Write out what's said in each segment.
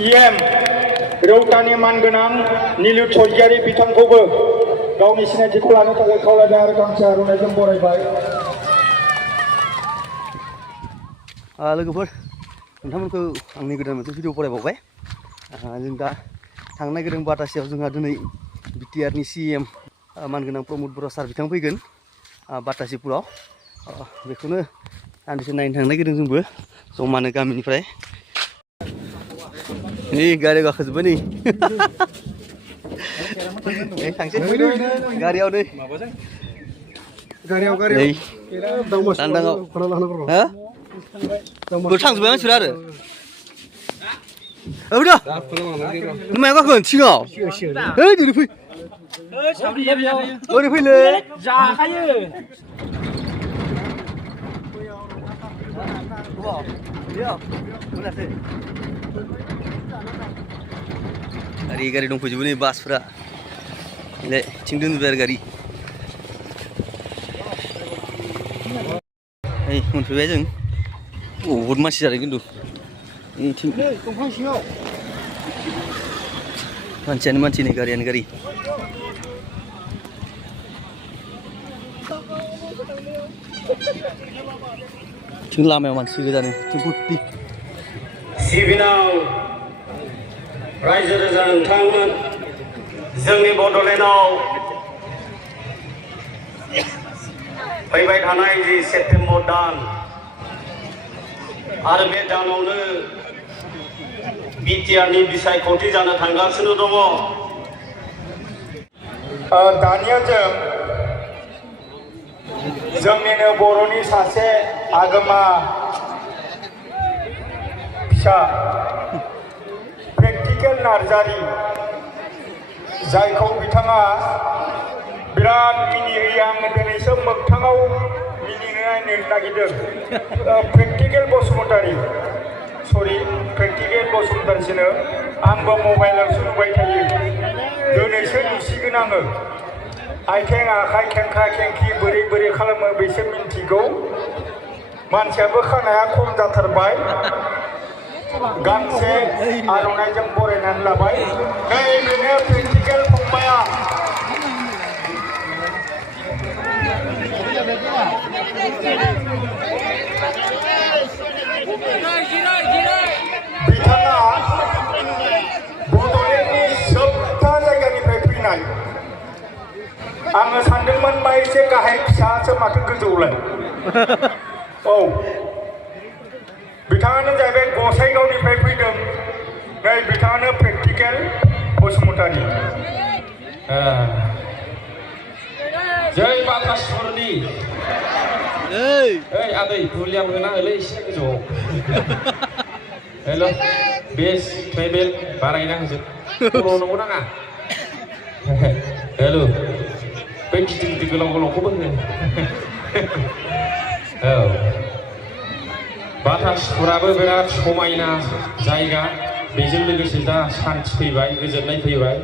EM रौतानि मानगोनां निलुत स्वरगियारि बिथांखौबो गावनि सिनायथिखौ लानो थाखाय खावलायनाय आरो गांसे आर'नाइजों बरायबाय। लोगोफोर नोंथांमोनखौ आंनि गोदान मोनसे भिडिअ फरायबावबाय। जों दा थांनो नागिरदों बाटासियाव। जोंहा दिनै बिटिआरनि CM मानगोनां प्रमद बर' सार बिथां फैगोन बाटासिपुराव। बेखौनो दान्दिसे नायनो थांनो नागिरदों जोंबो जमानो गामिनिफ्राय। नै गारियाव गाखोजोब्बाय नै थांसै गारियाव नै नै लांदाङाव थांजोब्बाय मानसिफ्रा आरो मायाव गाखोगोन सिगाङाव दिनै फै ओरै फैलै जाखायो गारि दंफैजोबो नै बासफ्रा थिं दोनजोब्बाय आरो गारि। मोनफैबाय जों बहुद मानसि जादों खिन्थु मानसियानो मानसि नै गारियानो गारि। थिं लामायाव मानसि गोजानो बुर्ति सिबिनाव रायजो राजा नोंथांमोन जोंनि बड'लेण्डआव फैबाय थानाय जि सेप्तेम्बर दान आरो बे दानावनो बिटिआरनि बिसायख'थि जानो थांगासिनो दङ। दानिया जोंनिनो बर'नि सासे आगोमा फिसा प्रेक्टिकेल नार्जारि, जायखौ बिथाङा बिराद मिनिहोयो। आङो दिनैसो मोगथाङाव मिनिनो नागिरदों। प्रेक्टिकेल बसुमतारी, सरि प्रेक्टिकेल बसुमतारीनो आंबो मबाइलावसो नुबाय थायो। दिनैसो नुसिगोन आङो। आथिं आखाइ खेंखा खेंखि बोरै बोरै खालामो बेसो मिन्थिगौ। मानसियाबो खानाया खम जाथारबाय। गांसे आर'नाइजों बरायनानै लाबाय। नै बेनो प्रेक्टिकेल फंबाया। बिथाङा बड'लेण्डनि जोबथा जायगानिफ्राय फैनाय। आङो सानदोंमोन मा एसे गाहाय फिसासो माथो गोजौलाय। औ बिथाङानो जाहैबाय गसाइगावनिफ्राय फैदों। नै बिथाङानो प्रेक्टिकेल बसुमतारी। जै बाटासिपुरनि ओइ आदै भलियाम होना होलै एसे गोजौआव। हेल' बेस ट्रेभेल बारायना होजोब। बर' नंगौ नाङा हेल' बै गिदिर गिदिर गोलाव गोलावखौबो होनो। औ बाटासिपुराबो बिराद समायना जायगा। बेजों लोगोसे दा सान्थि फैबाय, गोजोननाय फैबाय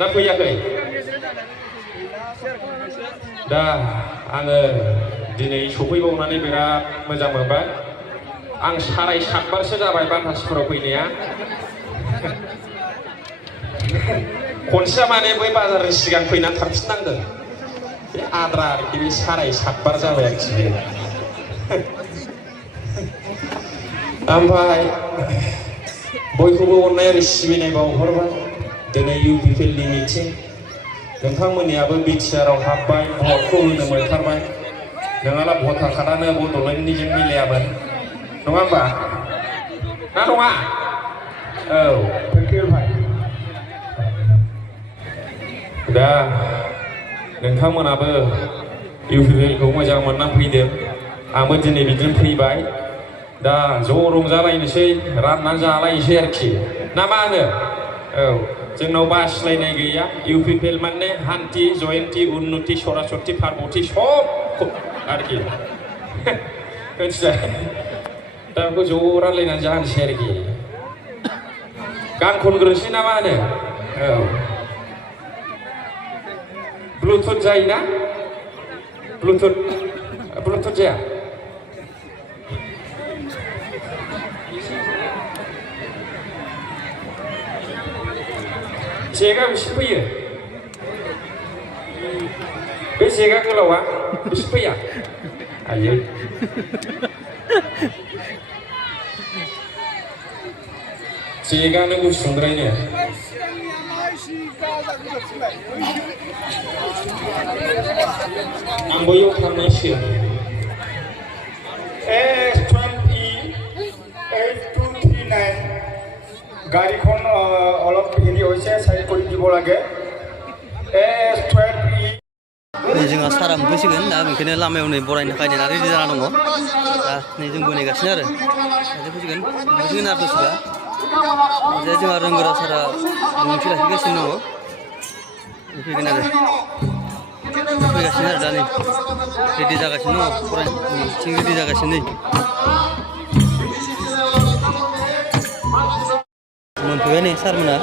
ना फैयाखै? दा आङो दिनै सफैबावनानै बिराद मोजां मोनबाय। आं 7:30 बारसो जाबाय बाटासिपुराव फैनाया। खनसेया माने बै बाजारनि सिगां फैनानै थांफिननांदों। बे आद्रा आरोखि बे 7:30 बार जाबाय आरोखि बे। ओमफ्राय बयखौबो अननाय आरो सिबिनाय बावहरबाय। दिनै UPPLनि मिटिं, नोंथांमोननियाबो बिटिआरआव हाबबाय, भटखौ होनो मोनथारबाय। नङाब्ला भटार कार्डआनो बड'लेण्डनिजों मिलायामोन, नङा होमबा? ना नङा? औ दा नोंथांमोनाबो UPPLखौ मोजां मोनना फैदों। आंबो दिनै बिदिनो फैबाय। दा ज' रंजालायनोसै, राननानै जालायनोसै आरोखि ना मा होनो? औ जोंनाव बासिलायनाय गैया। UPPL माने हान्थि जयन्ति उन्नति सरासति पार्बति सब आरोखि मिथिबाय। दा बेखौ ज' रायलायनानै जानोसै आरोखि। गान खनग्रोनोसै ना मा होनो? औ ब्लुटुथ जायोना? ब्लुटुथ जाया? जेगा बेसे फैयो बे जेगा गोलावा बेसे फैया आयै जेगानो गुसुंद्रायनो आं बैयाव थांनांसिगोन S208239 গাড়ীখন অলপ হেৰি হৈছে চাইড কৰি দিব লাগে S20 नै जोंहा सारा मोनफैसिगोन दा बेनिखायनो लामायाव नै बरायनो थाखाय नेना रेडि जाना दङ दा नै जोंबो नेगासिनो आरो फैसिगोन आरो दसेबा जे जोंहा रोंगोरा सारा मुंथि लाखिगासिनो दङ फैगोन आरो फैगासिनो आरो दा नै रेडि जागासिनो दङ फरायथिं रेडि जागासिनो नै मोनफैबाय नै सारमोना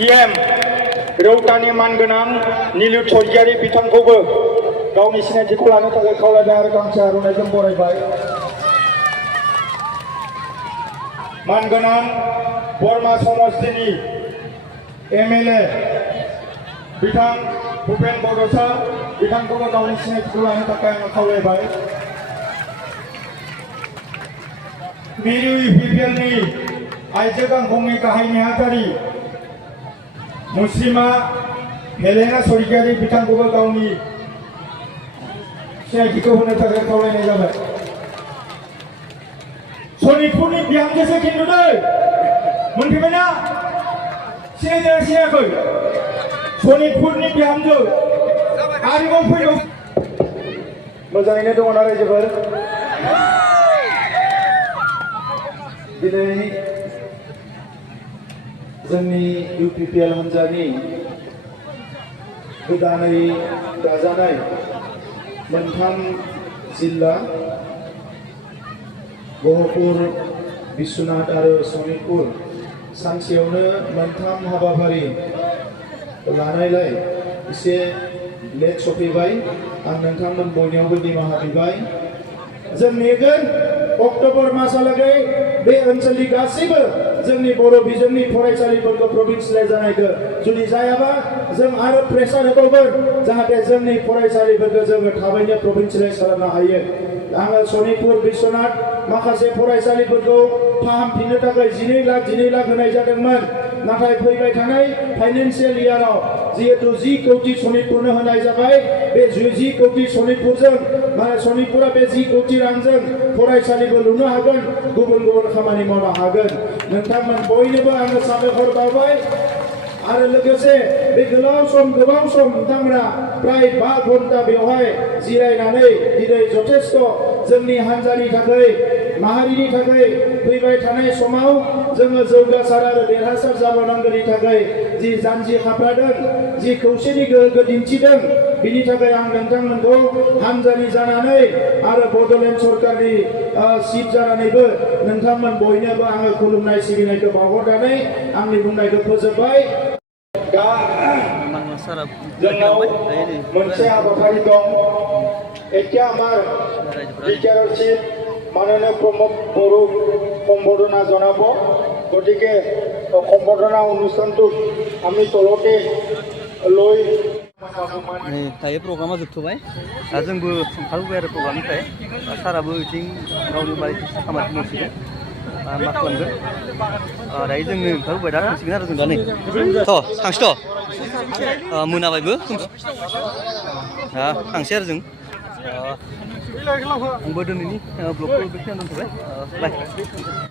EM रौतानि मानगोनां नीलु स्वरगियारि बिथांखौबो गावनि सिनायथिखौ लानो थाखाय खावलायबाय आरो गांसे आर'नाइजों बरायबाय मानगोनां बरमा समष्टिनि MLA बिथां भुपेन बड'सा बिथांखौबो गावनि सिनायथिखौ लानो थाखाय आं खावलायबाय मिरु इउपिपिएलनि आइजो गांखंनि गाहाय नेहाथारि मुस्लिमा हेलेना स्वरगियारि बिथांखौबो गावनि सिनायथिखौ होनो थाखाय खावलायनाय जाबाय सनितपुरनि बिहामजोसो खिन्थु नै मोनफैबायना सिनायदों सिनायाखै सनितपुरनि बिहामजो आरोबाव फैगौ मोजाङैनो दङना रायजोफोर दिनै जोंनि इउपिपिएल हान्जानि गोदानै दाजानाय मोनथाम जिल्ला गहपुर बिश्वनाथ आरो सनितपुर सानसेयावनो मोनथाम हाबाफारि लानायलाय एसे लेट सफैबाय आं नोंथांमोन बयनियावबो निमाहा बिबाय जों नेगोन अक्ट'बर मासहालागै बे ओनसोलनि गासैबो जोंनि बर' बिजोंनि फरायसालिफोरखौ प्रभिन्सियेलाइज जानायखौ जुदि जायाबा जों आरो प्रेसार होबावगोन जाहाथे जोंनि फरायसालिफोरखौ जोङो थाबैनो प्रभिन्सियेलाइज खालामनो हायो आङो सनितपुर बिश्वनाथ माखासे फरायसालिफोरखौ फाहामफिननो थाखाय 12 लाख होनाय जादोंमोन नाथाय फैबाय थानाय फाइनान्सियेल इयाराव जिहेतु 10 कौटि सनितपुरनो होनाय जाबाय बे 10 कौटि सनितपुरजों सनितपुरा बे 10 कौटि रांजों फरायसालिबो लुनो हागोन गुबुन खामानि मावनो हागोन नोंथांमोन बयनोबो आङो साबायखर बावबाय आरो लोगोसे बे गोबाव सम नोंथांमोना प्राय 5 घन्टा बेवहाय जिरायनानै दिनै जथेस्थ जोंनि हान्जानि थाखाय माहारिनि थाखाय फैबाय थानाय समाव जोङो जौगासार आरो देरहासार जाबावनांगौनि थाखाय जि जानजि खाफ्रादों जि खौसेनि गोहो दिन्थिदों बिनि थाखाय आं नोंथांमोनखौ हान्जानि जानानै आरो बड'लेण्ड सरकारनि चिफ जानानैबो नोंथांमोन बयनोबो आङो खुलुमनाय सिबिनायखौ बावहरनानै आंनि बुंनायखौ फोजोबबाय दा जोंनाव मोनसे हाबाफारि दं এতিয়া আমাৰ টিচাৰশ্বিপ माननीय प्रमोद बरुक सम्बर्धना जनाब गतिके सम्बर्धना अनुष्ठानটোত আমি তলতে লৈ दायो प्रग्रामा जोबथ'बाय दा जोंबो ओंखारबोबाय आरो प्रग्रामनिफ्राय साराबो बिथिं गावनि बायदि खामानि मावसिगोन मा खालामगोन दायो जोंनो ओंखारबोबाय दा थांसिगोन आरो जों दा नै थांसै मोनाबायबो दा थांसै आरो जों आंबो दिनैनि ब्लगखौ बेखिनियावनो दोनथ'बाय बाय